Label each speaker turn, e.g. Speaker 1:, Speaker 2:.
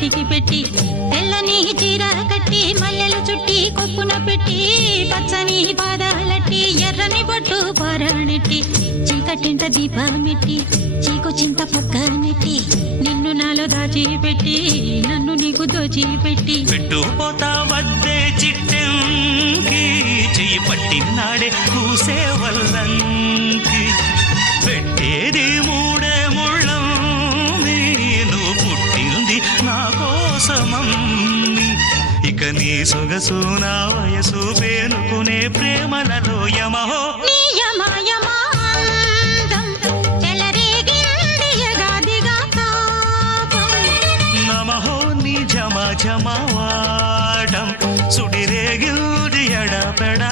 Speaker 1: ఇంటికి పెట్టి తెల్లని చీర కట్టి మల్లెలు చుట్టి కొప్పున పెట్టి పచ్చని పాదాలట్టి ఎర్రని బొట్టు పొరణెట్టి చీకటింట దీపమెట్టి చీకు చింత పక్కనెట్టి నిన్ను నాలో దాచిపెట్టి నన్ను నీకు దోచి పెట్టి
Speaker 2: పోతా వద్దే చిట్టెంకి చెయ్యి పట్టినాడే కూసే వల్లన్నీ ఇక నీ సొగసు నా వయసు పేనుకునే ప్రేమలలో యమహో. నమహో నీ జమ జమవాడం సుడిరేగిల్ది ఎడపెడ